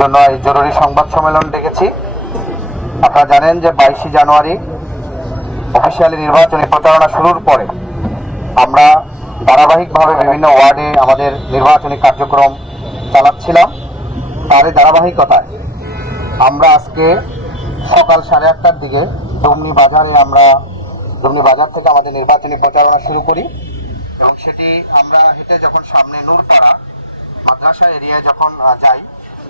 জন্য এই জরুরি সংবাদ সম্মেলন ডেকেছি। আপনারা জানেন যে 22 জানুয়ারি অফিসিয়ালি নির্বাচনী প্রচারণা শুরুর পরে আমরা ধারাবাহিকভাবে বিভিন্ন ওয়ার্ডে আমাদের নির্বাচনী কার্যক্রম চালাচ্ছিলাম। তারই ধারাবাহিকতায় আমরা আজকে সকাল 8:30টার দিকে ডুমনি বাজার থেকে আমাদের নির্বাচনী প্রচারণা শুরু করি এবং সেটি আমরা হেঁটে যখন সামনে নূরপাড়া মাদ্রাসা এরিয়ায় যখন যাই,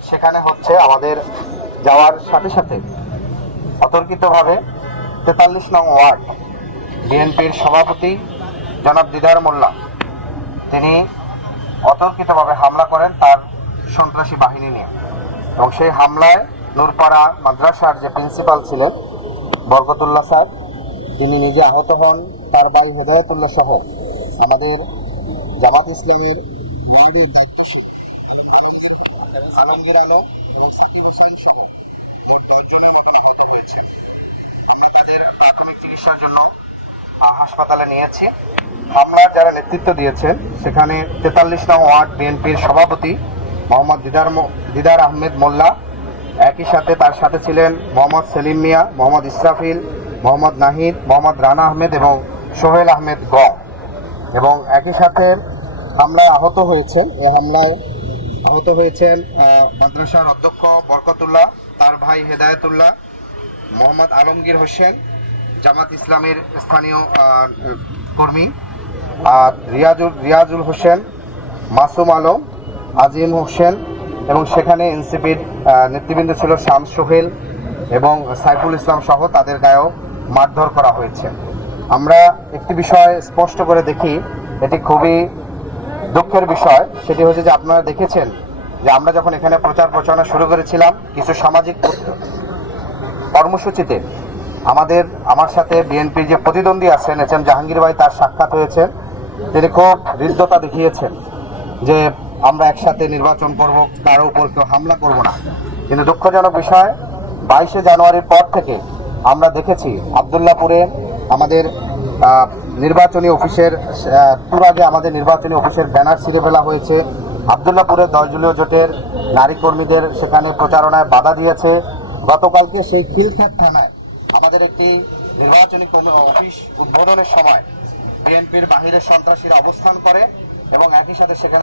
সেখানে হচ্ছে আমাদের যাওয়ার সাথে সাথে অতর্কিতভাবে 43 নং ওয়ার্ড বিএনপির সভাপতি জনাব দিদার মোল্লা তিনি অতর্কিতভাবে হামলা করেন তার সন্ত্রাসী বাহিনী নিয়ে, এবং সেই হামলায় নূরপাড়া মাদ্রাসার যে প্রিন্সিপাল ছিলেন বরকতুল্লাহ স্যার তিনি নিজে আহত হন, তার ভাই হেদায়েতুল্লাহ সহ আমাদের জামাত ইসলামের আলমগীর আলম এবং সাকিব হোসেন প্রাথমিক চিকিৎসার জন্য হাসপাতালে নিয়েছে। হামলার যারা নেতৃত্ব দিয়েছেন সেখানে 43 নং ওয়ার্ড বিএনপির সভাপতি মোহাম্মদ দিদার আহমেদ মোল্লা, একই সাথে তার সাথে ছিলেন মোহাম্মদ সেলিম মিয়া, মোহাম্মদ ইসরাফিল, মোহাম্মদ নাহিদ, মোহাম্মদ রানা আহমেদ এবং সোহেল আহমেদ এবং একই সাথে হামলায় আহত হয়েছেন মাদ্রাসার অধ্যক্ষ বরকতুল্লাহ, তার ভাই হেদায়েতুল্লাহ, মোহাম্মদ আলমগীর হোসেন জামাত ইসলামের স্থানীয় কর্মী, আর রিয়াজুল হোসেন, মাসুম আলম, আজিম হোসেন এবং সেখানে এনসিপির নেতৃবৃন্দ ছিল শামস সোহেল এবং সাইফুল ইসলাম সহ তাদের গায়েও মারধর করা হয়েছে। আমরা একটি বিষয় স্পষ্ট করে দেখি, এটি খুবই দুঃখের বিষয়, সেটি হচ্ছে যে আপনারা দেখেছেন যে আমরা যখন এখানে প্রচারণা শুরু করেছিলাম কিছু সামাজিক কর্মসূচিতে আমার সাথে বিএনপির যে প্রতিদ্বন্দ্বী আছেন এম জাহাঙ্গীর ভাই, তার সাক্ষাৎ হয়েছে। তিনি খুব হৃদ্যতা দেখিয়েছেন যে আমরা একসাথে নির্বাচন করব, কারো উপর কেউ হামলা করব না। কিন্তু দুঃখজনক বিষয় 22 জানুয়ারির পর থেকে আমরা দেখেছি আবদুল্লাপুরে আমাদের নির্বাচনী অফিসের আগে আমাদের নির্বাচনী অফিসের ব্যানার ছিঁড়ে ফেলা হয়েছে। আবদুল্লাপুরে 10 দলীয় জোটের নারী কর্মীদের সেখানে প্রচারণায় বাধা দিয়েছে। গতকালকে সেই খিলখ্যাত থানায় আমাদের একটি নির্বাচনী অফিস উদ্বোধনের সময় বিএনপির বাহিরের সন্ত্রাসীরা অবস্থান করে এবং একই সাথে সেখানে